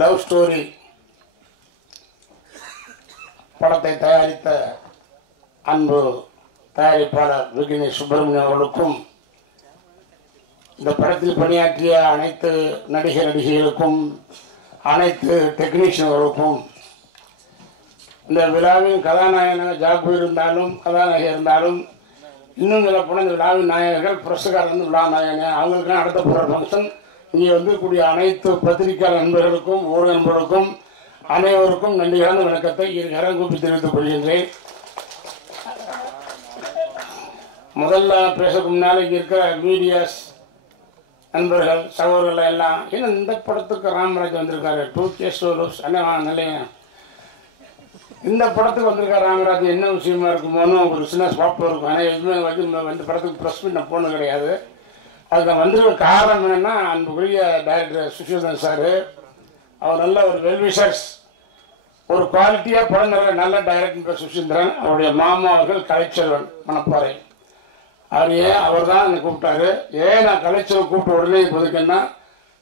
Love story படத்தை தயாரித்த அன்பு தயாரிப்பாளர் விக்னேஷ் சுப்பிரமணியம் அவர்களுக்கும் இந்த படத்தில் பணியாற்றிய அனைத்து நடிகைகளுக்கும் அனைத்து டெக்னீஷியன்களுக்கும் இந்த விழாவின் கதாநாயகனாக ஜாப்பு இருந்தாலும் கதாநாயகி இருந்தாலும் இன்னும் சில படம் இந்த விழாவின் நாயகர்கள் புரஸ்காரம் விழா நாயகன் அவங்களுக்கெல்லாம் அடுத்த போகிற ஃபங்க்ஷன் இங்கே வந்து கூடிய அனைத்து பத்திரிகையாளர் நண்பர்களுக்கும் ஊடக நண்பர்களுக்கும் அனைவருக்கும் நன்றி கலந்த வணக்கத்தை இருகரம் கூப்பி தெரிவித்துக் கொள்கின்றேன். முதல்ல பேசக்கு முன்னால் இங்கே இருக்கிற மீடியாஸ் நண்பர்கள் சகோதரர்கள் எல்லாம் ஏன்னா இந்த படத்துக்கு ராமராஜ் வந்திருக்காரு 2K ஸ்டோர்ஸ் நல்ல இந்த படத்துக்கு வந்திருக்காரு ராமராஜ் என்ன விஷயமா இருக்குமோன்னு ஒரு சின்ன ஸ்பாப் இருக்கும். ஆனால் எதுவுமே வந்து இந்த படத்துக்கு ப்ரெஸ் மீட் நான் போனது கிடையாது. அதுக்கு நான் வந்திருக்க காரணம் என்னென்னா அன்புக்குரிய டைரக்டர் சுஷீந்திரன் சார் அவர் நல்ல ஒரு வெல்விஷர்ஸ் ஒரு குவாலிட்டியாக படம் நல்ல டைரக்டர் சுஷீந்திரன் அவருடைய மாமா அவர்கள் கலைச்செல்வன் மணப்பாறை அவர் தான் என்னை கூப்பிட்டாரு. ஏன் நான் கலைச்செல்வன் கூப்பிட்ட உடனே போதுக்கன்னா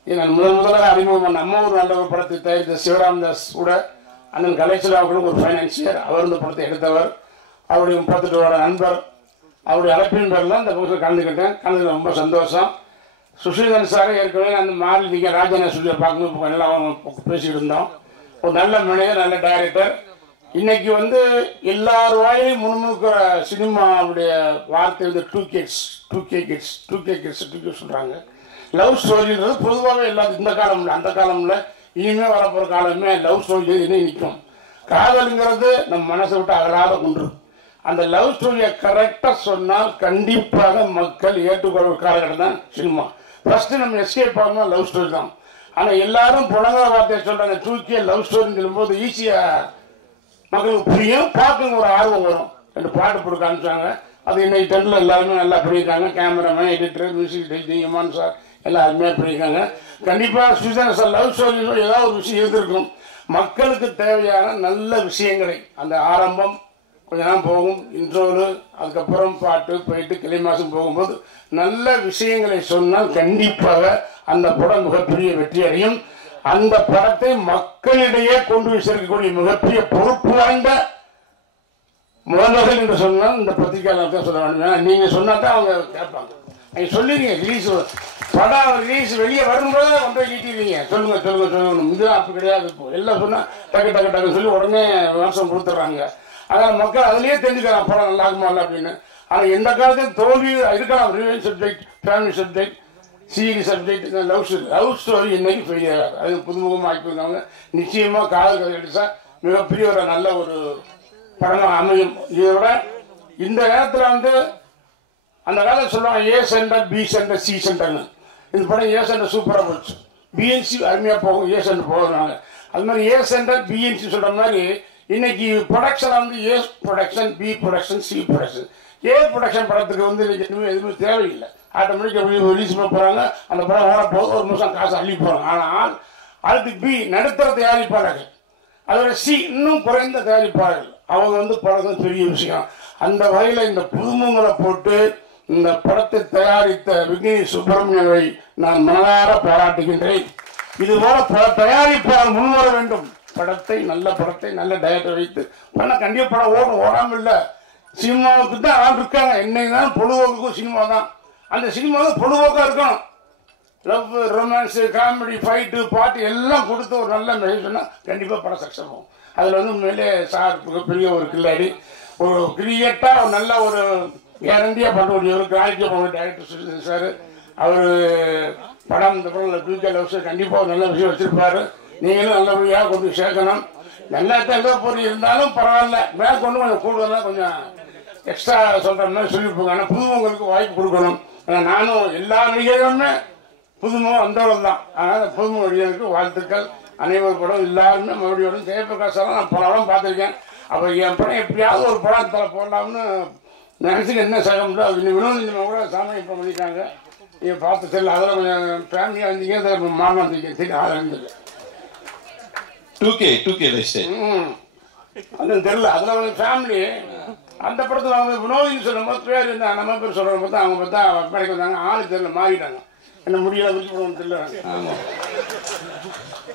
நான் முதலாக அறிமுகம் பண்ண நம்ம ஒரு நல்ல ஒரு படத்தை தயாரித்த சிவராம்தாஸ் கூட அண்ணன் கலைச்செல்வன் அவர்களும் ஒரு ஃபைனான்சியர் அவர் இந்த படத்தை எடுத்தவர் அவருடைய 38 வருட நண்பர் அவருடைய அழைப்பின் பேரில் இந்த படத்தில் கலந்துக்கிட்டேன். ரொம்ப சந்தோஷம். சுஷீந்திரன் சாரை ஏற்கனவே அந்த மாறி நீங்கள் ராஜான சொல்லி பார்க்கும்போது நல்லா பேசிக்கிட்டு இருந்தோம். ஒரு நல்ல மேனேஜர் நல்ல டைரக்டர். இன்னைக்கு வந்து எல்லார் வாயிலையும் முன்முழுக்கிற சினிமாவுடைய வார்த்தை வந்து 2K கிட்ஸ் சொல்கிறாங்க. லவ் ஸ்டோரின்றது பொதுவாகவே எல்லாத்துக்கும் இந்த காலம்ல அந்த காலம்ல இனிமேல் வரப்போகிற காலமே லவ் ஸ்டோரி இன்னும் நிற்கும். காதலுங்கிறது நம்ம மனசை விட்டு அகலாத கொண்டு அந்த லவ் ஸ்டோரியை கரெக்டாக சொன்னால் கண்டிப்பாக மக்கள் ஏற்றுக்கொள்கிற காலகட்டம் தான் சினிமா. ஃபர்ஸ்ட் நம்ம எஸ்கேப் ஆகணும் லவ் ஸ்டோரி தான். ஆனால் எல்லாரும் புலங்கிற வார்த்தையை சொல்கிறாங்க 2K லவ் ஸ்டோரின்னு சொல்லும்போது ஈஸியாக மக்களுக்கு புரியும், பார்க்க ஒரு ஆர்வம் வரும். 2 பாட்டு போட்டு காமிச்சாங்க. அது இன்னைக்கு டென்னில் எல்லாருமே நல்லா பண்ணியிருக்காங்க. Cameraman editor music director Imman sir எல்லாம் அருமையாக பண்ணியிருக்காங்க. கண்டிப்பாக சுஷீந்திரன் சார் லவ் ஸ்டோரி ஏதாவது ஒரு விஷயம் இருந்திருக்கும். மக்களுக்கு தேவையான நல்ல விஷயங்களை அந்த ஆரம்பம் கொஞ்ச நேரம் போகும் இன்ட்ரோடு அதுக்கப்புறம் பாட்டு போயிட்டு கிளை மாதம் போகும்போது நல்ல விஷயங்களை சொன்னால் கண்டிப்பாக அந்த படம் மிகப்பெரிய வெற்றி அடையும். அந்த படத்தை மக்களிடையே கொண்டு போய் சேர்க்கக்கூடிய மிகப்பெரிய பொறுப்பு வாய்ந்த முதல்வர்கள் என்று சொன்னால் இந்த பத்திரிகையாளர் தான் சொல்ல வேண்டும். நீங்கள் சொன்னால் தான் அவங்க கேட்பாங்க. நீங்கள் சொல்லிடுங்க ரிலீஸ் படம் ரிலீஸ் வெளியே வரும்போது கொண்டு போய் நீட்டிடுவீங்க. சொல்லுங்க இதுதான் அப்படி கிடையாது. இப்போ எல்லாம் சொன்னால் டக்கு சொல்லி உடனே விமர்சனம் கொடுத்துட்றாங்க. அதனால் மக்கள் அதுலேயே தெரிஞ்சுக்கிறாங்க படம் நல்லா இருக்குமா இல்லை அப்படின்னு. ஆனால் எந்த காலத்தையும் தோல்வி இருக்கலாம். Revenge subject, family subject, serious subject, love story இன்னைக்கு ஃபெயிலியர் ஆகாது. அது புதுமுகமாக ஆக்கியிருக்காங்க. நிச்சயமாக காதல் கதை எடுத்தா மிகப்பெரிய ஒரு நல்ல ஒரு படமாக அமையும். இதை விட இந்த நேரத்தில் வந்து அந்த காலத்தில் சொல்லுவாங்க A center B center C சென்டர்னு. இந்த படம் ஏ சென்டர் சூப்பராக போச்சு, பிஎன்சி அருமையாக போகும், ஏ சென்டர் போகிறாங்க. அது மாதிரி ஏ சென்டர் பிஎன்சி சொல்கிற மாதிரி இன்னைக்கு ப்ரொடக்ஷன் வந்து A production B production C production. A production படத்துக்கு வந்து இன்னைக்கு எதுவுமே தேவையில்லை. ஆட்டோமேட்டிக்காக ரிலீஸ் பண்ண போகிறாங்க. அந்த படம் ஓடப்போது ஒரு நிமிஷம் காசு அள்ளி போகிறாங்க. ஆனால் அதுக்கு பி நடுத்தர தயாரிப்பாளர்கள், அதோட சி இன்னும் குறைந்த தயாரிப்பாளர்கள் அவங்க வந்து படம் பெரிய விஷயம். அந்த வகையில் இந்த புதுமுகங்களை போட்டு இந்த படத்தை தயாரித்த விக்னேஷ் சுப்பிரமணியவை நான் மனதார பாராட்டுகின்றேன். இதுபோல பல தயாரிப்பாளர் முன்வர வேண்டும். படத்தை நல்ல டைரக்டர் வைத்து பண்ண கண்டிப்பாக படம் ஓடாமல் இல்லை. சினிமாவுக்கு தான் ஆள் இருக்காங்க. என்னைக்குதான் பொழுதுபோக்குக்கும் சினிமா தான். அந்த சினிமா வந்து பொழுதுபோக்காக இருக்கணும். லவ் ரொமான்ஸு காமெடி ஃபைட்டு பாட்டு எல்லாம் கொடுத்து ஒரு நல்ல மெசேஜ் சொன்னால் கண்டிப்பாக படம் சக்ஸஸ் ஆகும். அதில் வந்து உண்மையிலே சார் பெரிய ஒரு கில்லாடி, ஒரு கிரியேட்டாக ஒரு நல்ல ஒரு கேரண்டியாக பண்ணக்கூடிய ஒரு குவாலிட்டியாக பண்ண டைரக்டர் சுஷீந்திரன் சார். அவர் படம் இந்த படம் 2K லவ்ஸ் கண்டிப்பாக ஒரு நல்ல விஷயம் வச்சுருப்பார். நீங்களும் நல்லபடியாக கொண்டு சேர்க்கணும். நல்லா எந்த பொருள் இருந்தாலும் பரவாயில்ல, மேலே கொண்டு கொஞ்சம் கூடுதலாக கொஞ்சம் எக்ஸ்ட்ரா சொல்கிற மாதிரி சொல்லியிருப்பாங்க. ஆனால் புதுமுகங்களுக்கு வாய்ப்பு கொடுக்கணும். ஆனால் நானும் எல்லா நடிகர்களுமே புதுமுகம் வந்தவர்கள் தான். அதனால் புதுமுக நடிகர்களுக்கு வாழ்த்துக்கள். அனைவரும் படம் எல்லாருமே மறுபடியும் ஜெயபிரகாஷெல்லாம் நான் பல படம் பார்த்துருக்கேன். அப்போ என் படம் எப்படியாவது ஒரு படம் தலை போடலாம்னு நினச்சிட்டு என்ன செய்ய முடியும். அது வினோதினமாக கூட சாமானியம் பண்ணிட்டாங்க. இதை பார்த்து தெரியல. அதெல்லாம் கொஞ்சம் ஃபேமிலியாக இருந்தீங்க மாமா இருந்தீங்க தெரியும். ஆள் இருந்தது 2K அது தெரியல. அதில் ஒரு ஃபேமிலி அந்த படத்தில் அவங்க வினோதின்னு சொல்லும் போது பேர் இருந்தாங்க. நம்ம பேர் சொல்கிற போது அவங்க பார்த்தா படைக்கு வந்தாங்க. ஆள் தெரியல, மாறிட்டாங்க. என்ன முடியல விரிச்சு போடணும்னு தெரியல.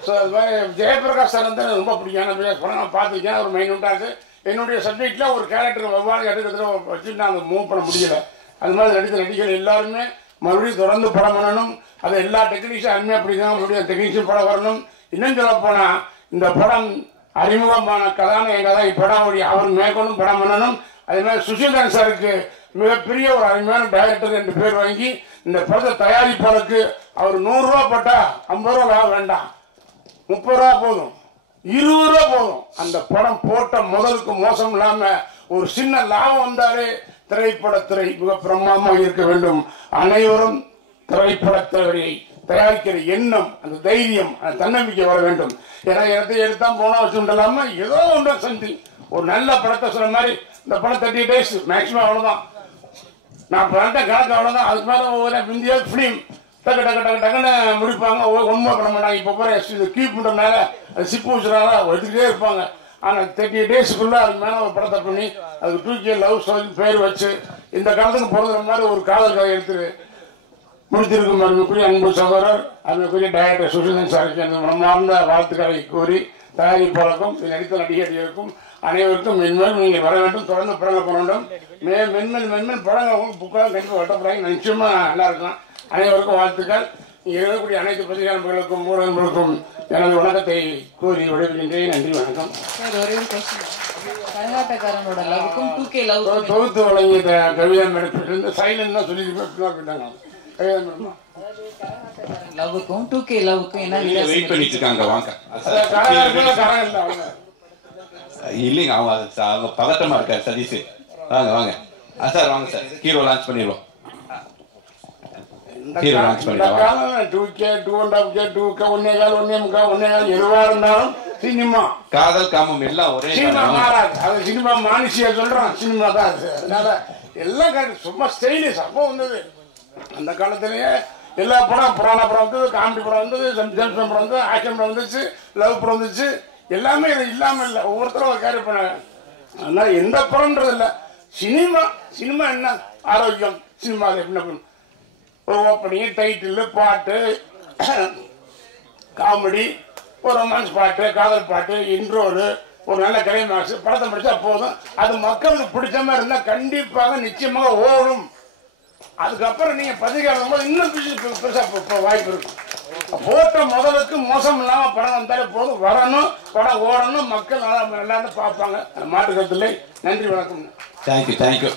ஸோ அது மாதிரி ஜெயபிரகாஷ் சார் வந்து ரொம்ப பிடிக்கும். படம் நான் பார்த்துருக்கேன். ஒரு மைனூட்டாக என்னுடைய சப்ஜெக்டில் ஒரு கேரக்டர் வெவ்வாறு எடுக்கிறதுல வச்சுட்டு நான் அதை மூவ் பண்ண முடியலை. அது மாதிரி நடித்த நடிகர்கள் எல்லாருமே மறுபடியும் தொடர்ந்து படம் பண்ணணும். அதை எல்லா டெக்னீஷியன் அருமையாக பிடிக்கும். மறுபடியும் டெக்னீஷியன் படம் வரணும். இன்னும் சொல்ல போனால் இந்த படம் அறிமுகமான கதாநாயகன் தான் இப்படம் அவர் மேற்கொண்டும் படம் பண்ணணும். அதே மாதிரி சுஷீல்தரன் சாருக்கு மிகப்பெரிய ஒரு அருமையான டைரக்டர் என்று பேர் வாங்கி இந்த படத்தை தயாரிப்பாளருக்கு அவர் 100 ரூபா போட்டா 50 ரூபா லாபம் வேண்டாம், 30 ரூபா போதும், 20 ரூபா போதும். அந்த படம் போட்ட முதலுக்கு மோசம் இல்லாம ஒரு சின்ன லாபம் வந்தாலே திரைப்படத்துறை மிக பிரமாதமாக இருக்க வேண்டும். அனைவரும் திரைப்படத்துறையை தயாரிக்கிற எண்ணம், அந்த தைரியம், அந்த தன்னம்பிக்கை வர வேண்டும். ஏன்னா இடத்தை எடுத்தா போனா வச்சுலாம ஏதோ ஒன்று சந்தி ஒரு நல்ல படத்தை சொன்ன மாதிரி இந்த படம் 30 days மேக்சிமம் அவ்வளவுதான். நான் படத்தை கணக்கு அவ்வளவுதான். அதுக்கு மேல ஒவ்வொரு இந்தியா பிலிம் டக்கு டக்கு டக்கு டக்குன்னு முடிப்பாங்க. உண்மை பண்ண மாட்டாங்க. இப்போ போற கீப் பண்றதுனால அது சிப்பு வச்சுனால எடுத்துக்கிட்டே இருப்பாங்க. ஆனால் 30 daysக்குள்ள அதுக்கு மேலே ஒரு படத்தை பண்ணி அதுக்கு 2K லவ் ஸ்டோரி பேர் வச்சு இந்த காலத்துக்கு பிறந்த மாதிரி ஒரு காதல் கதை எடுத்துரு முடித்திருக்கும். அருமைக்குரிய அன்பு சகோதரர், அருமைக்குரிய டைரக்டர் சுஷீல்தரன் சாருக்கு அந்த மனமார்ந்த வாழ்த்துக்களை கூறி தயாரிப்பாளருக்கும் நடித்த நடிகர்களுக்கும் அனைவருக்கும் மென்மேல் நீங்கள் வர வேண்டும். தொடர்ந்து படங்கள் பண்ண வேண்டும். மென்மேல் படங்கள் புக்காக கண்டிப்பாக வட்டப்படாங்க. நிச்சயமா நல்லா இருக்கும். அனைவருக்கும் வாழ்த்துக்கள். இங்கே இருக்கக்கூடிய அனைத்து பத்திரிகை நண்பர்களுக்கும் ஊடகங்களுக்கும் எனது வணக்கத்தை கூறி விடைபெறுகின்றேன். நன்றி, வணக்கம். கரகாட்டக்காரனோட லவ்வுக்கும் 2K லவ் தொகுத்து வழங்கிய கவிதா மேடம் சைலண்ட் தான் சொல்லிட்டு லவ்வுக்கும் 2K லவ்வுக்கும் என்ன வெயிட் பண்ணிட்டு இருக்காங்க. வாங்க இல்லைங்க, அவங்க பதட்டமா இருக்காரு சதீஷ். வாங்க வாங்க சார், வாங்க சார். ஹீரோ லான்ச் பண்ணிடுவோம். ஹீரோ லான்ச் பண்ணிடுவோம். 2K 2.5K 2K 1.5 1.5 எதுவா இருந்தாலும் சினிமா காதல் காமம் எல்லாம் ஒரே சினிமா மாறாது. அது சினிமா மானுஷியா சொல்றான், சினிமா தான் அது. அதனால எல்லாம் சும்மா ஸ்டைலிஷ். அப்போ வந்தது அந்த காலத்திலேயே எல்லா படம், புராண படம் வந்தது, காமெடி படம் வந்தது, ஜென்ஸ் படம் வந்தது, ஆக்ஷன் படம் வந்துச்சு, லவ் படம் வந்துச்சு. எல்லாமே இது இல்லாம இல்லை. ஒவ்வொருத்தரும் ஒரு கேரி பண்ணாங்க. அதனால எந்த படம்ன்றது இல்லை. சினிமா சினிமா என்ன ஆரோக்கியம். சினிமா என்ன பண்ணும், ஒரு ஓப்பனிங், டைட்டில், பாட்டு, காமெடி, ஒரு ரொமான்ஸ் பாட்டு, காதல் பாட்டு, இன்ட்ரோடு, ஒரு நல்ல கிளைமாக்ஸ், படத்தை முடிச்சா போதும். அது மக்களுக்கு பிடிச்ச மாதிரி இருந்தால் கண்டிப்பாக நிச்சயமாக ஓடும். அதுக்கப்புறம் நீங்க பத்திரிகையாளர் போது இன்னும் பெருசா வாய்ப்பு இருக்கும். போட்ட முதலுக்கு மோசம் இல்லாம படம் வந்தாலே போதும். வரணும், படம் ஓடணும், மக்கள் நல்லா பார்ப்பாங்க. மாற்று கருத்து இல்லை. நன்றி, வணக்கம். தேங்க்யூ.